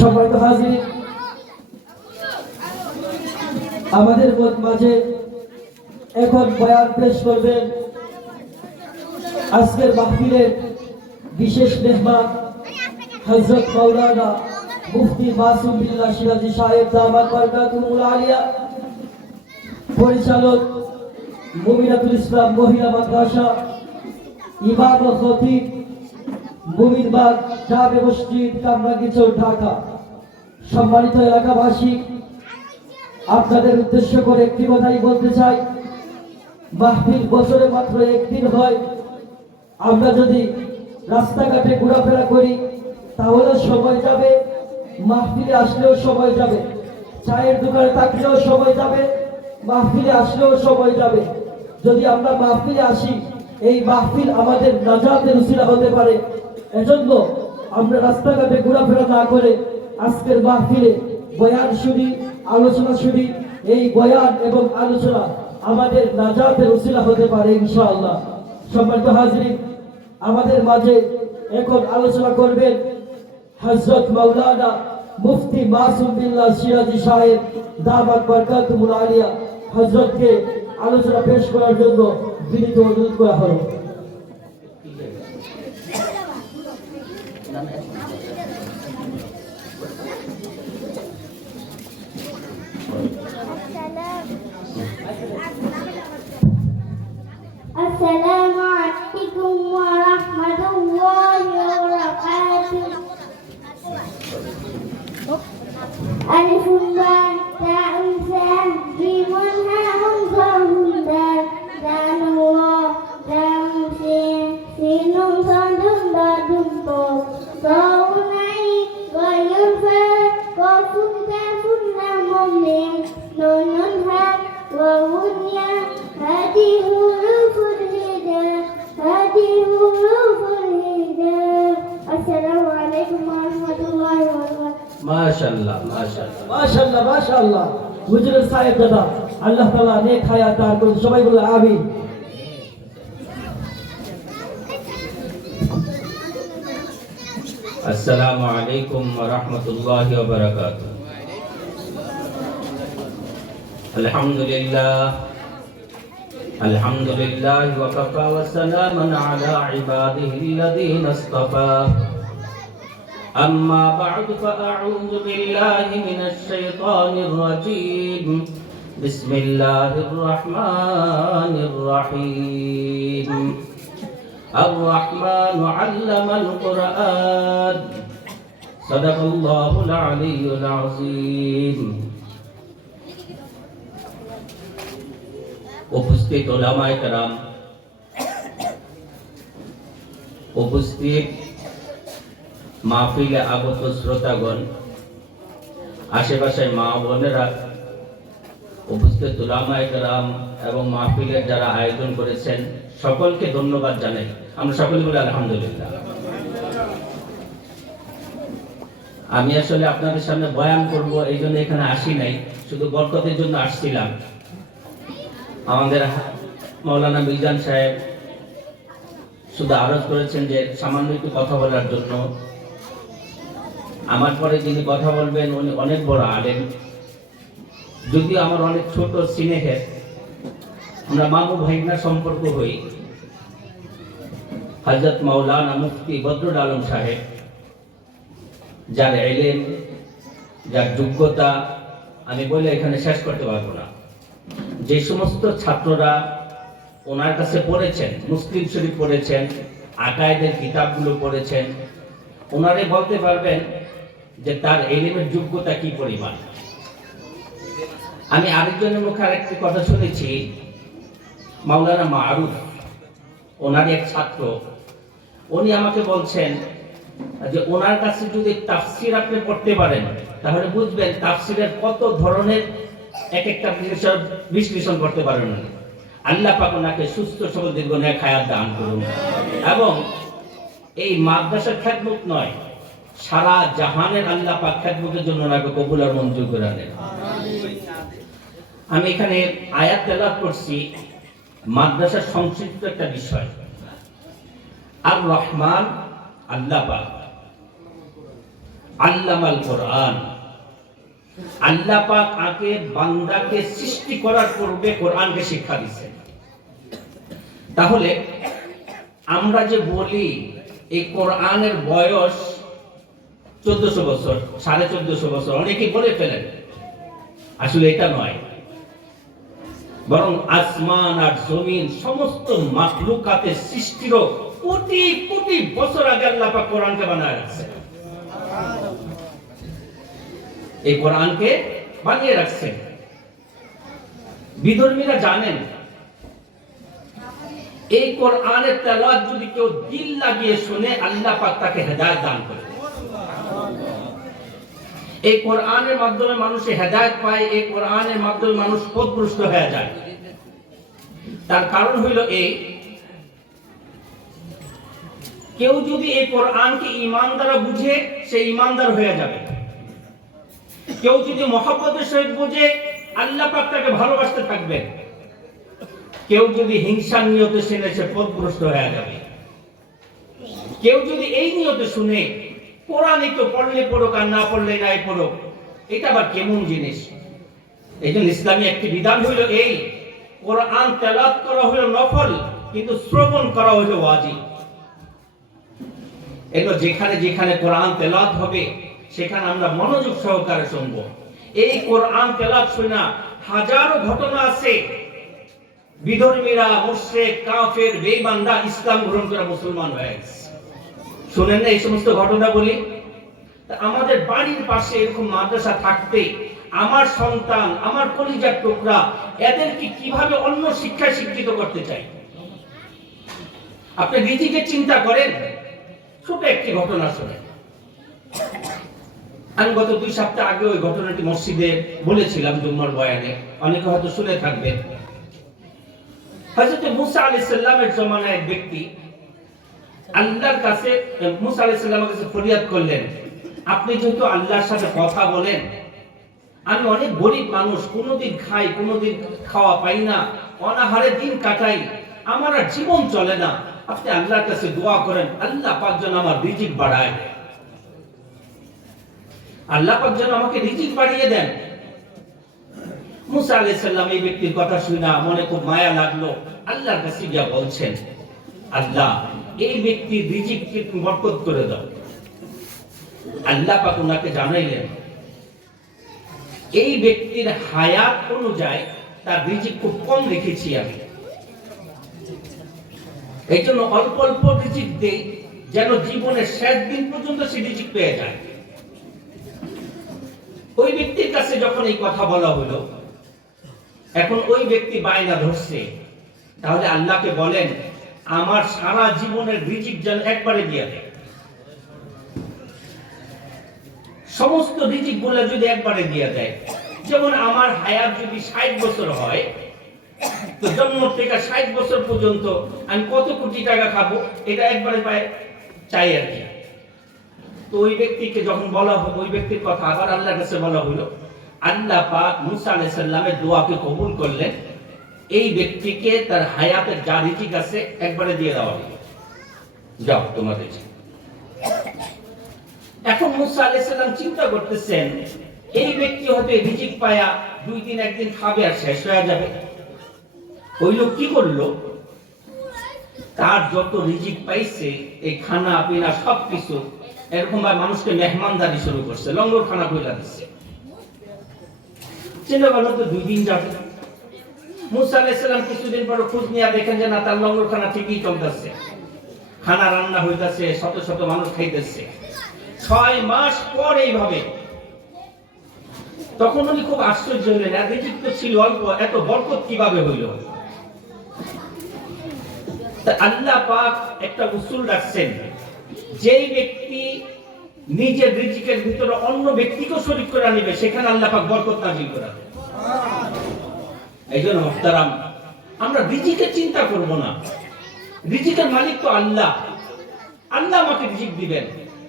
সম্মানিত হাজির, আমাদের মাঝে এখন বয়ান পেশ করবেন আজকের মাহফিলের বিশেষ মেহমান হজরত মৌলানা মুফতি মাসুম বিল্লাহ সিরাজি সাহেব, দামাত বারকাতুল আলিয়া, পরিচালক মুমিনাতুল ইসলাম মহিলা মাদ্রাসা, ইমাম ও খতিব মুমিনবাগ জামে মসজিদ কামরাঙ্গিচর ঢাকা। সম্মানিত এলাকাবাসী, আপনাদের উদ্দেশ্য করে একটি কথাই বলতে চাই। মাহফিল বছরে মাত্র একদিন হয়। আমরা যদি রাস্তাঘাটে ঘোরাফেরা করি তাহলে সময় যাবে, মাহফিলে আসলেও সময় যাবে। চায়ের দোকানে থাকলেও সময় যাবে, মাহফিলে আসলেও সময় যাবে। যদি আমরা মাহফিলে আসি, এই মাহফিল আমাদের নাজাতের উসিলা হতে পারে। এজন্য আমরা রাস্তাঘাটে ঘোরাফেরা না করে আজকের মাহফিলে বয়ান শুনি, আলোচনা শুনি, এই বয়ান এবং আলোচনা আমাদের নাজাতের উসিলা হতে পারে ইনশাআল্লাহ। সম্মানিত হাজরিন, আমাদের মাঝে এখন আলোচনা করবেন হজরত মাওলানা মুফতি মাসুম সিরাজি সাহেব দামাত বরকাতুল আলিয়া। হজরতকে আলোচনা পেশ করার জন্য বিনীত অনুরোধ করা হলো। I. if সাহেব দাদা আল্লাহ তাআলা নেক হায়াত দান করুন সবাই বলে আমিন আসসালামু আলাইকুম ওয়া রাহমাতুল্লাহি ওয়া বারাকাতুহু আলহামদুলিল্লাহ আলহামদুলিল্লাহ ওয়া কাফা ওয়া সালামান আলা ইবাদিহিল্লাযীনা ইসতাফা أما بعد فأعوذ بالله من الشيطان الرجيم بسم الله الرحمن الرحيم الرحمن علم القرآن صدق الله العلي العظيم উপস্থিত ওলামায়ে কেরাম উপস্থিত মাহফিলে আগত শ্রোতাগণ আশেপাশে মা বোনেরা, উপস্থিত উলামায়ে কেরাম এবং মাহফিলের যারা আয়োজন করেছেন, সকলকে ধন্যবাদ জানাই। আমরা সকলে বলি আলহামদুলিল্লাহ। আমি আসলে আপনাদের সামনে বয়ান করব, এই জন্য এখানে আসি নাই, শুধু বরকতের জন্য আসছিলাম। আমাদের মৌলানা মিজান সাহেব শুধু আরজ করেছেন যে সামান্য একটু কথা বলার জন্য আমার পরে যিনি কথা বলবেন, উনি অনেক বড় আলেন যদিও আমার অনেক ছোট স্নেহের আমরা মামু ভাইনা সম্পর্ক হই। হজরত মাওলানা মুফতি বদরুল আলম সাহেব, যার এলেম, যার যোগ্যতা, আমি বলে এখানে শেষ করতে পারব না। যে সমস্ত ছাত্ররা ওনার কাছে পড়েছেন, মুসলিম শরীফ পড়েছেন, আকায়েদের কিতাবগুলো পড়েছেন, ওনারে বলতে পারবেন যে তার এলিমের যোগ্যতা কি পরিমাণ আমি আরেকজনের মুখে আরেকটি কথা শুনেছি, মাওলানা মারুফ ওনার এক ছাত্র, উনি আমাকে বলছেন যে ওনার কাছে যদি তাফসির আপনি পড়তে পারেন, তাহলে বুঝবেন তাফসিরের কত ধরনের এক একটা বিষয় বিশ্লেষণ করতে পারেন। আল্লাহ পাক ওনাকে সুস্থ, সবল, দীর্ঘ ন্যায় খায়াত দান করুন এবং এই মাদ্রাসার খ্যাতমত নয় সারা জাহানের আল্লাহ পাক খ্যাতমতের জন্য ওনাকে কবুল আর মঞ্জুর করে নেন আমি এখানে আয়াত তেলাপ করছি মাদ্রাসার সংশ্লিষ্ট একটা বিষয়। আর রহমান আল্লাহ পাক। আল্লামাল কোরআন। আল্লাহ পাক আগে বান্দাকে সৃষ্টি করার পূর্বে কোরআনকে শিক্ষা দিচ্ছেন তাহলে আমরা যে বলি, এই কোরআনের বয়স চোদ্দশো বছর, সাড়ে চোদ্দশো বছর অনেকেই বলে ফেলেন। আসলে এটা নয়। বরং আসমান আর জমিন সমস্ত মাকলুকাতের সৃষ্টিরও কোটি কোটি বছর আগে আল্লাহ কোরআনকে বানায় রাখছে এই কোরআনকে বানিয়ে রাখছেন। বিধর্মীরা জানেন, এই কোরআনের তেলাওয়াত যদি কেউ দিল লাগিয়ে শুনে আল্লাহ পাক তাকে হেদায়েত দান করে। এই কোরআনের মাধ্যমে মানুষ হেদায়েত পায়, এই কোরআনের মাধ্যমে মানুষ পথভ্রষ্ট হয়ে যায়। তার কারণ হইল এই, কেউ যদি এই কোরআনকে ইমান দ্বারা বুঝে, সে ইমানদার হয়ে যাবে। কেউ যদি মহাব্বতের সহিত বুঝে, আল্লাহ তাকে ভালোবাসতে থাকবে। কেউ যদি হিংসা নিয়তে শুনে, সে পথভ্রষ্ট হয়ে যাবে। কেউ যদি এই নিয়তে শুনে কোরআনই তো পড়লে পড়ুক আর না পড়লে নাই পড়ুক। এটা আবার কেমন জিনিস? এই জন্য ইসলামী একটি বিধান হইল এই, কোরআন তেলাত করা হলো নফল, কিন্তু শ্রবণ করা হলো ওয়াজিব। এগুলো যেখানে যেখানে কোরআন তেলাত হবে, সেখানে আমরা মনোযোগ সহকারে শুনব। এই কোরআন তেলাত শুনা হাজারো ঘটনা আছে। বিধর্মীরা, মুশরিক, কাফের, বেঈমানরা ইসলাম গ্রহণ করে মুসলমান হয়ে গেছে। শুনেন না, এই সমস্ত ঘটনা বলি। আমাদের বাড়ির পাশে এরকম মাদ্রাসা থাকতে আমার সন্তান, আমার কলিজার টোকরা এদেরকে কীভাবে অন্য শিক্ষায় শিক্ষিত করতে চাই? আপনি রিজিকে চিন্তা করেন। ছোট একটি ঘটনা শোনেন। আমি গত দুই সপ্তাহ আগে ওই ঘটনাটি মসজিদে বলেছিলাম জুম্মার বয়ানে। অনেকে হয়তো শুনে থাকবেন। হযরত মুসা আলাইহিস সালামের জমানায় এক ব্যক্তি আল্লাহর কাছে, মুসা আলাইহিস সালামের কাছে ফরিয়াদ করলেন। আপনি যেহেতু আল্লাহর সাথে কথা বলেন। আমি অনেক গরিব মানুষ, কোনোদিন খাই, কোনোদিন খাওয়া পাই না, অনাহারে দিন কাটাই। আমার আর জীবন চলে না। আপনি আল্লাহর কাছে দোয়া করেন, আল্লাহ পাক যেন আমার রিজিক বাড়ায়। আল্লাহ পাক যেন আমাকে রিজিক বাড়িয়ে দেন। মুসা আলাইহিস সালাম এই ব্যক্তির কথা শুনে মনে খুব মায়া লাগল। আল্লাহর কাছে গিয়া বলছেন, আল্লাহ এই ব্যক্তির রিজিককে বরকত করে দাও। আল্লাহ পাক ওনাকে জানাইলেন, এই ব্যক্তির হায়াত অনুযায়ী তার রিজিক খুব কম রেখেছি আমি। এই জন্য অল্প অল্প রিজিক দেই, যেন জীবনের শেষ দিন পর্যন্ত সে রিজিক পেয়ে যায়। ওই ব্যক্তির কাছে যখন এই কথা বলা হলো, এখন ওই ব্যক্তি বায়না ধরছে, তাহলে আল্লাহকে বলেন আমার সারা জীবনের রিজিক যেন একবারে দিয়ে দেয়। সমস্ত রিজিকগুলা যদি একবারে দিয়ে দেয়, যেমন আমার হায়াত যদি ষাট বছর হয়, তো জন্ম থেকে ষাট বছর পর্যন্ত আমি কত কোটি টাকা খাব, এটা একবারে পায়, চাই আর কি। তো ওই ব্যক্তিকে যখন বলা হলো, ওই ব্যক্তির কথা আবার আল্লাহর কাছে বলা হলো, আল্লাহ পাক মুসা আলাইহিস দোয়াকে কবুল করলেন। এই ব্যক্তিকে তার হায়াতের যা রিজিক আছে, একবারে দিয়ে দেওয়া হলো। যাও তোমাদের এখন মুসা আলাইহিস সালাম চিন্তা করতেছেন, এই ব্যক্তি হয়তো রিজিক পায়া দুই দিন, একদিন খাবে আর শেষ হয়ে যাবে। ওই লোক কি করল? তার যত রিজিক পাইছে, এই খানা, পিনা, সবকিছু, এরকম ভাবে মানুষকে মেহমানদারি শুরু করছে লঙ্গর খানা কইলা দিচ্ছে। চিন্তা করল তো দুই দিন যাবে। মুসা কিছুদিন পর খোঁজ নিয়ে দেখেন যে না, তার লঙ্গর খানা ঠিকই চলতেছে। খানা রান্না হইতেছে, শত শত মানুষ খাইতেছে। ছয় মাস পর এইভাবে। তখন উনি খুব আশ্চর্য এত ছিল অল্প, এত বরকত কীভাবে হইল? আল্লাহ পাক একটা উসুল রাখছেন, যেই ব্যক্তি নিজের রিজিকের ভিতরে অন্য ব্যক্তিকেও শরীক করে নিবে সেখানে আল্লাহ পাক বরকত নাজিল করে। এই জন্য মোহতারাম। আমরা রিজিকের চিন্তা করব না। রিজিকের মালিক তো আল্লাহ। আল্লাহ আমাকে রিজিক দিবেন।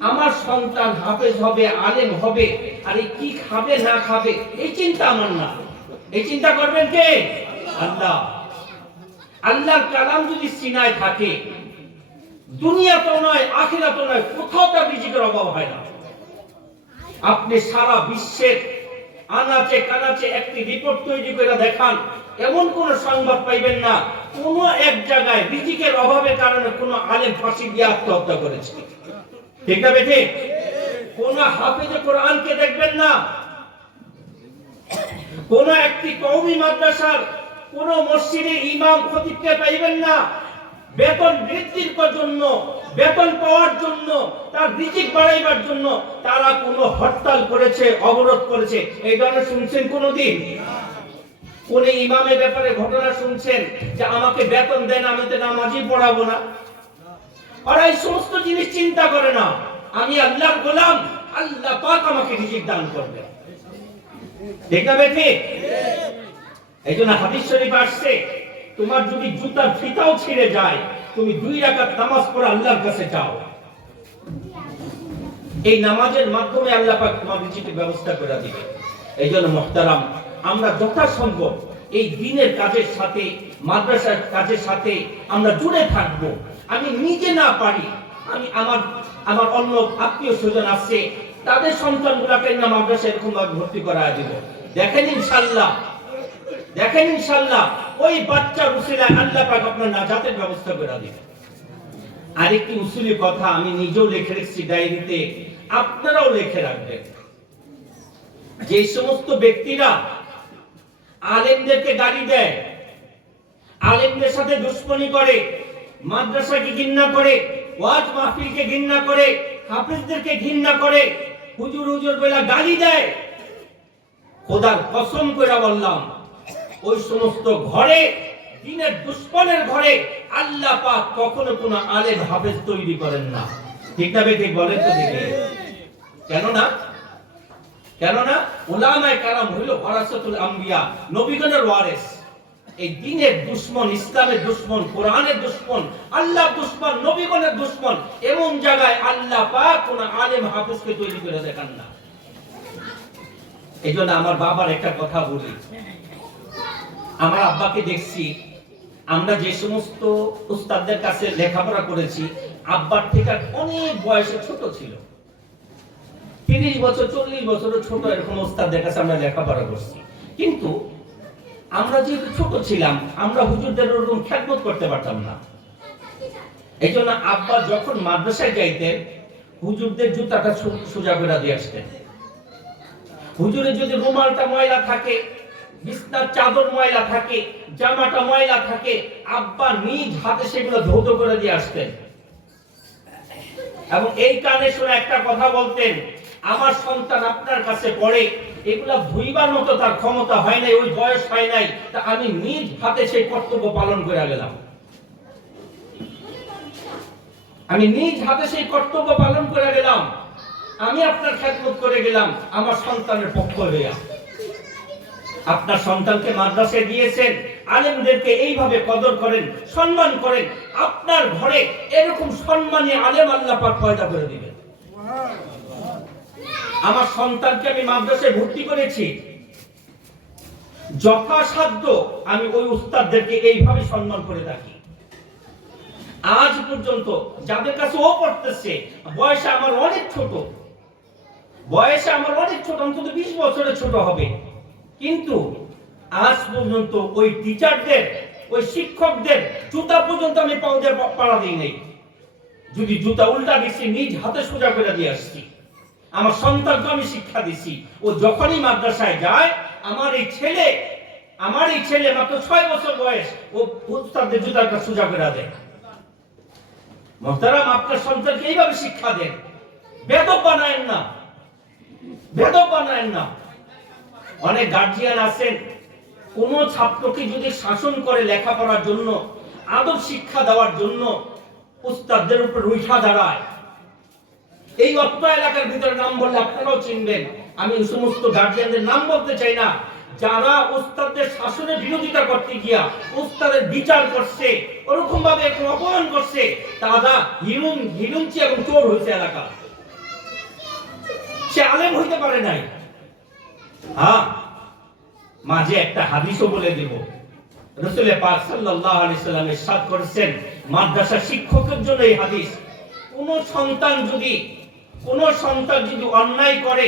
আমার সন্তান হাফেজ হবে, আলেম হবে, আর কি খাবে, না খাবে, এই চিন্তা আমার না। এই চিন্তা করবেন কে? আল্লাহ। আল্লাহর কালাম যদি সিনায় থাকে দুনিয়া তো নয় আখিরা তো নয়, কোথাও তার রিজিকের অভাব হয় না। আপনি সারা বিশ্বের আনাচে কানাচে একটি রিপোর্ট তৈরি করে দেখান। এমন কোন সংবাদ পাইবেন না। কোন এক জায়গায় রিজিকের অভাবের কারণে কোন আলেম ফাঁসি দিয়ে আত্মহত্যা করেছে। ঠিক না বেঠে? কোন হাফিজে কোরআনকে দেখবেন না। কোন একটি কওমি মাদ্রাসার কোন মসজিদে ইমাম খতিবকে পাইবেন না। বেতন বৃদ্ধির জন্য, বেতন পাওয়ার জন্য, তার রিজিক বাড়াইবার জন্য তারা কোনো হরতাল করেছে, অবরোধ করেছে। এই ধরনের শুনছেন কোনোদিন? কোন ইমামের ব্যাপারে ঘটনা শুনছেন যে আমাকে বেতন দেন, আমি তো নামাজই পড়াবো না? ওরা এই সমস্ত জিনিস চিন্তা করে না। আমি আল্লাহর গোলাম, আল্লাহ পাক আমাকে রিজিক দান করবে। ঠিক না এই জন্য হাদিস শরীফ আসছে। তোমার যদি জুতার ফিতাও ছিঁড়ে যায়, তুমি দুই রাকাত নামাজ পড়ে আল্লাহর কাছে যাও। এই নামাজের মাধ্যমে আল্লাহ পাক তোমার রিজিকের ব্যবস্থা করে দিবে। এই জন্য মহতারাম, আমরা যথাসম্ভব এই দিনের কাজের সাথে, মাদ্রাসার কাজের সাথে আমরা জুড়ে থাকব। আমি নিজে না পারি, আমি আমার আমার অন্য আত্মীয় স্বজন আছে, তাদের সন্তানগুলাকে না মাদ্রাসা এরকম ভাবে ভর্তি করা দিব। দেখেন ইনশাল্লাহ দেখেন ইনশাল্লাহ ওই বাচ্চার উসিলায় আল্লাহ পাক আপনার নাজাতের ব্যবস্থা করে দিবে আরেকটি উসুলি কথা আমি নিজেও লিখে রেখেছি ডায়েরিতে, আপনারাও লিখে রাখবেন। যে সমস্ত ব্যক্তিরা আলেমদেরকে গালি দেয়, আলেমদের সাথে দুশ্মনী করে, মাদ্রাসাকে ঘৃণা করে, ওয়াজ মাহফিলকে ঘৃণা করে, হাফিজদেরকে ঘৃণা করে, হুজুর হুজুর বেলা গালি দেয়, খোদার কসম করে বললাম ওই সমস্ত ঘরে, দিনের দুশ্মনের ঘরে আল্লাহ পাক কখনো কোনো আলেম হাফেজ তৈরি করেন না। ঠিক না ঠিক বলেন তো দেখি। কেননা? কেননা? ওলামায়ে হইল আম্বিয়া, নবীগণের ওয়ারিস। এই দিনের দুশ্মন, ইসলামের দুশ্মন, কোরআনের দুশ্মন আল্লাহ দুশ্মন, নবীগণের দুশ্মন, এমন জায়গায় আল্লাহ পাক কোন আলেম হাফেজকে তৈরি করে দেখান না। এই জন্য আমার বাবার একটা কথা বলি। আমার আব্বাকে দেখছি। আমরা যে সমস্ত উস্তাদদের কাছে লেখাপড়া করেছি, আব্বার থেকে অনেক বয়সে ছোট ছিল। তিরিশ বছর, চল্লিশ বছর ছোট এরকম ওস্তাদের কাছে আমরা লেখাপড়া করছি। কিন্তু আমরা যেহেতু ছোট ছিলাম, আমরা হুজুরদের ওরকম খ্যাতমত করতে পারতাম না। এই জন্য আব্বা যখন মাদ্রাসায় যাইতেন, হুজুরদের জুতাটা সোজা করে দিয়ে আসতেন। হুজুরের যদি রুমালটা ময়লা থাকে বিছনার চাদর ময়লা থাকে, জামাটা ময়লা থাকে, আব্বা নিজ হাতে সেগুলো ধৌত করে দিয়ে আসতেন। এবং এই কানে শুনে একটা কথা বলতেন, আমার সন্তান আপনার কাছে পড়ে, এগুলা ধুইবার মতো তার ক্ষমতা হয় নাই, ওই বয়স হয় নাই, তা আমি নিজ হাতে সেই কর্তব্য পালন করে গেলাম। আমি নিজ হাতে সেই কর্তব্য পালন করে গেলাম, আমি আপনার খেদমত করে গেলাম, আমার সন্তানের পক্ষ হইয়া। আপনার সন্তানকে মাদ্রাসায় দিয়েছেন, আলেমদেরকে এইভাবে কদর করেন, সম্মান করেন, আপনার ঘরে এরকম সম্মানী আলেম আল্লাহ পাক পয়দা করে দিবেন। আমার সন্তানকে আমি মাদ্রাসায় ভর্তি করেছি। যথাসাধ্য আমি ওই উস্তাদদেরকে এইভাবে সম্মান করে থাকি। আজ পর্যন্ত যাদের কাছে ও পড়তেছে, বয়সে আমার অনেক ছোট। বয়সে আমার অনেক ছোট, অন্তত বিশ বছরের ছোট হবে। কিন্তু আজ পর্যন্ত ওই টিচারদের ওই শিক্ষকদের জুতা পর্যন্ত আমি পাউডে পাড়া দিই নাই। যদি জুতা উল্টা দিচ্ছি নিজ হাতে সোজা করে দিয়ে আসছি। আমার সন্তানকে আমি শিক্ষা দিছি। ও যখনই মাদ্রাসায় যায়, আমার এই ছেলে, আমার এই ছেলে মাত্র ছয় বছর বয়স, ও উস্তাদের জুতাটা সোজা করে দেয়। মোহতারাম, আপনার সন্তানকে এইভাবে শিক্ষা দেন। বেদব বানায়েন না। বেদব বানায়েন না। অনেক গার্জিয়ান আছেন। কোন ছাত্রকে যদি শাসন করে লেখাপড়ার জন্য, আদব শিক্ষা দেওয়ার জন্য উস্তাদদের উপর রুইখা দাঁড়ায়। এই অত্র এলাকার ভিতরে নাম বললে আপনারাও চিনবেন। আমি সমস্ত গার্জিয়ানদের নাম বলতে চাই না। যারা উস্তাদদের শাসনের বিরোধিতা করতে গিয়া উস্তাদের বিচার করছে ওরকম ভাবে অপমান করছে, তারা হিরুন হিরুঞ্চি এবং চোর হয়েছে এলাকা সে আলেম হইতে পারে নাই। হ্যাঁ মাঝে একটা হাদিসও বলে দেব। রসুলের পাক সাল্লাল্লাহু আলাইহি সাল্লাম ইরশাদ করেছেন, মাদ্রাসা শিক্ষকের জন্য এই হাদিস। কোন সন্তান যদি, কোন সন্তান যদি অন্যায় করে,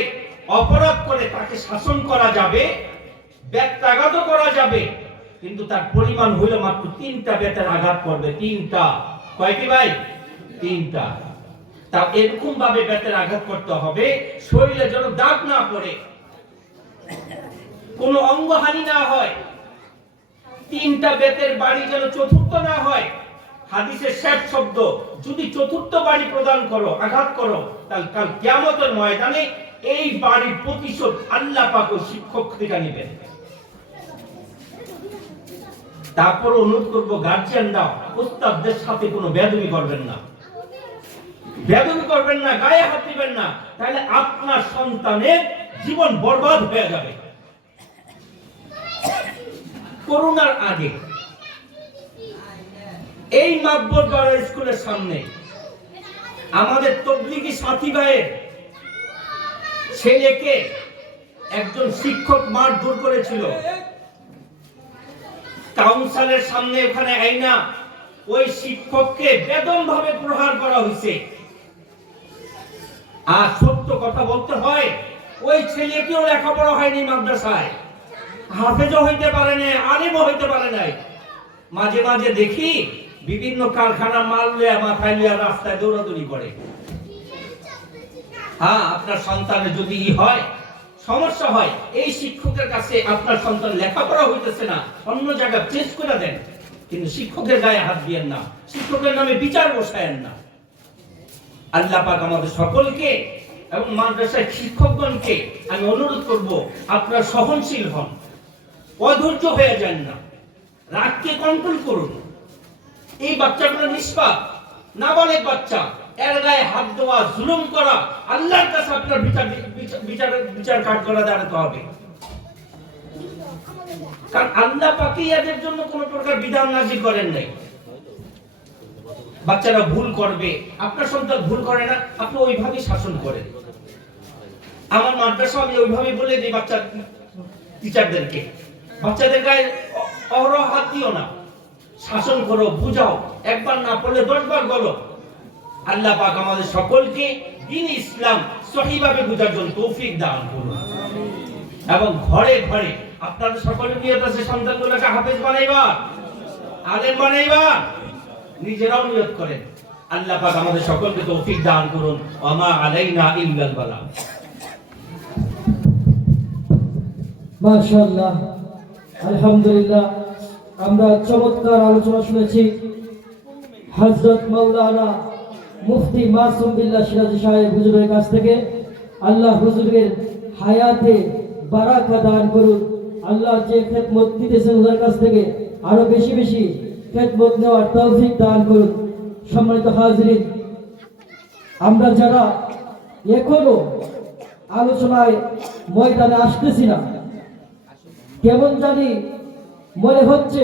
অপরাধ করে, তাকে শাসন করা যাবে করা যাবে, কিন্তু তার পরিমাণ হইল মাত্র তিনটা বেতের আঘাত করবে তিনটা। কয়টি ভাই? তিনটা। তা এরকম ভাবে বেতের আঘাত করতে হবে, শরীরে যেন দাগ না পড়ে কোনো অঙ্গহানি না হয়। তিনটা বেতের বাড়ি যেন চতুর্থ না হয়। হাদিসের শেষ শব্দ, যদি চতুর্থ বাড়ি প্রদান করো, আঘাত করো, তাহলে কাল কিয়ামতের ময়দানে এই বাড়ির প্রতিশোধ আল্লাহ পাক ও শিক্ষক থেকে নেবেন। তারপর অনুরোধ করব গার্জিয়ানরা উস্তাদদের সাথে কোনো বেদবি করবেন না। বেদবি করবেন না, গায়ে হাত দিবেন না। তাহলে আপনার সন্তানের জীবন বরবাদ হয়ে যাবে। করোনার আগে। এই মাকবর স্কুলের সামনে আমাদের তবলিগি সাথী ভাইয়ের ছেলেকে একজন শিক্ষক মারধর করেছিল। কাউন্সিলের সামনে ওখানে আইনা ওই শিক্ষককে বেদম ভাবে প্রহার করা হয়েছে। আর সত্য কথা বলতে হয় ওই ছেলেকেও লেখাপড়া হয়নি মাদ্রাসায়। হাফেজও হইতে পারে নাই, আলিমও হইতে পারে নাই। মাঝে মাঝে দেখি বিভিন্ন কারখানা মাল লিয়া মাথায় লিয়া রাস্তায় দৌড়াদৌড়ি করে। হ্যাঁ আপনার সন্তানের যদি ই হয়, সমস্যা হয়, এই শিক্ষকের কাছে আপনার সন্তান লেখাপড়া হইতেছে না, অন্য জায়গায় চেঞ্জ করে দেন। কিন্তু শিক্ষকের গায়ে হাত দিয়েন না। শিক্ষকের নামে বিচার বসায়েন না। আল্লাহ পাক আমাদের সকলকে এবং মাদ্রাসার শিক্ষকগণকে আমি অনুরোধ করব, আপনারা সহনশীল হন। অধৈর্য হয়ে যান না। রাগকে কন্ট্রোল করুন। এই বাচ্চাগুলো নিষ্পাপ, নাবালেক বাচ্চা, এর গায়ে হাত দেওয়া, জুলুম করা, আল্লাহর কাছে আপনার বিচার বিচার- বিচার কাট করা দাঁড়াতে হবে। কারণ আল্লাহ পাকি এদের জন্য কোনো প্রকার বিধান নাজি করেন নাই। বাচ্চারা ভুল করবে। আপনার সন্তান ভুল করে না, আপনি ওইভাবেই শাসন করেন। আমার মাদ্রাসা আমি ওইভাবে বলে দিই বাচ্চা টিচারদেরকে। বাচ্চাদের গায়ে অ- অহরহ হাত দিও না। শাসন করো, বুঝাও। একবার না পড়লে দশবার বলো। আল্লাহ পাক আমাদের সকলকে দিন ইসলাম সহিভাবে বুঝার জন্য তৌফিক দান করুন। এবং ঘরে ঘরে আপনাদের সকলের নিয়ত আছে, সন্তানগুলোকে হাফেজ বানাইবা আলেম বানাইবা নিজেরাও নিয়ত করেন। আল্লাহ পাক আমাদের সকলকে তৌফিক দান করুন। ওমা আলাইনা ইল্লাল বালা। আলহামদুলিল্লাহ, আমরা চমৎকার আলোচনা শুনেছি হযরত মাওলানা মুফতি মাসুম বিল্লাহ সিরাজি সাহেব হুজুরের কাছ থেকে। আল্লাহ হুজুরের হায়াতে বারাকা দান করুন। আল্লাহ যে খেদমত দিতেছেন ওনার কাছ থেকে, আরও বেশি বেশি খেদমত নেওয়ার তৌফিক দান করুন। সম্মানিত হাজরিন, আমরা যারা এখনও আলোচনায় ময়দানে আসতেছি না কেমন জানি মনে হচ্ছে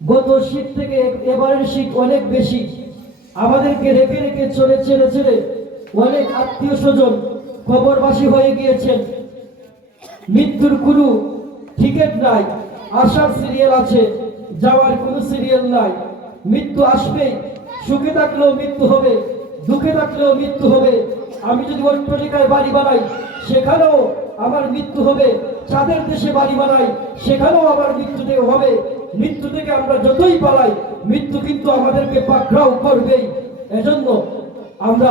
গত শীত থেকে এবারের শীত অনেক বেশি। আমাদেরকে রেখে রেখে চলে ছেড়ে ছেড়ে অনেক আত্মীয় স্বজন খবরবাসী হয়ে গিয়েছেন। মৃত্যুর কোনো টিকিট নাই, আসার সিরিয়াল আছে, যাওয়ার কোনো সিরিয়াল নাই। মৃত্যু আসবেই, সুখে থাকলেও মৃত্যু হবে, দুঃখে থাকলেও মৃত্যু হবে। আমি যদি অট্টলিকায় বাড়ি বানাই, সেখানেও আমার মৃত্যু হবে। চাঁদের দেশে বাড়ি বানাই, সেখানেও আবার মৃত্যু থেকে হবে। মৃত্যু থেকে আমরা যতই পালাই, মৃত্যু কিন্তু আমাদেরকে পাকড়াও করবেই। এজন্য আমরা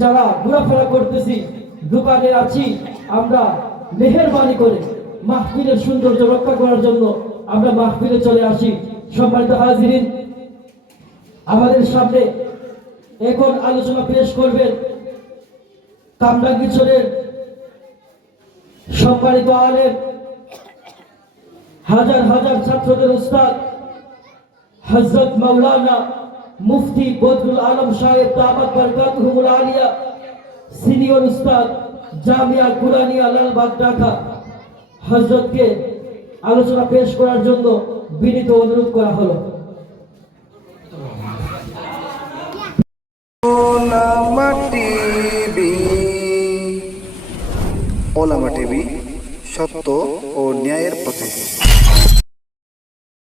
যারা ঘোরাফেরা করতেছি, দোকানে আছি, আমরা মেহেরবানি করে মাহফিলের সৌন্দর্য রক্ষা করার জন্য আমরা মাহফিলে চলে আসি। সম্মানিত হাজিরিন, আমাদের সামনে এখন আলোচনা পেশ করবেন কামরাঙ্গিচরের সম্মানিত আলেম হাজার হাজার ছাত্রদের উস্তাদ হজরত মৌলানা মুফতি বদরুল আলম সাহেব দামাত বরকাতুহুল আলিয়া, সিনিয়র উস্তাদ জামিয়া কুরানিয়া লালবাগ, ঢাকা। হজরতকে আলোচনা পেশ করার জন্য বিনীত অনুরোধ করা হলো। ওলামা টিভি সত্য ও ন্যায়ের পথে।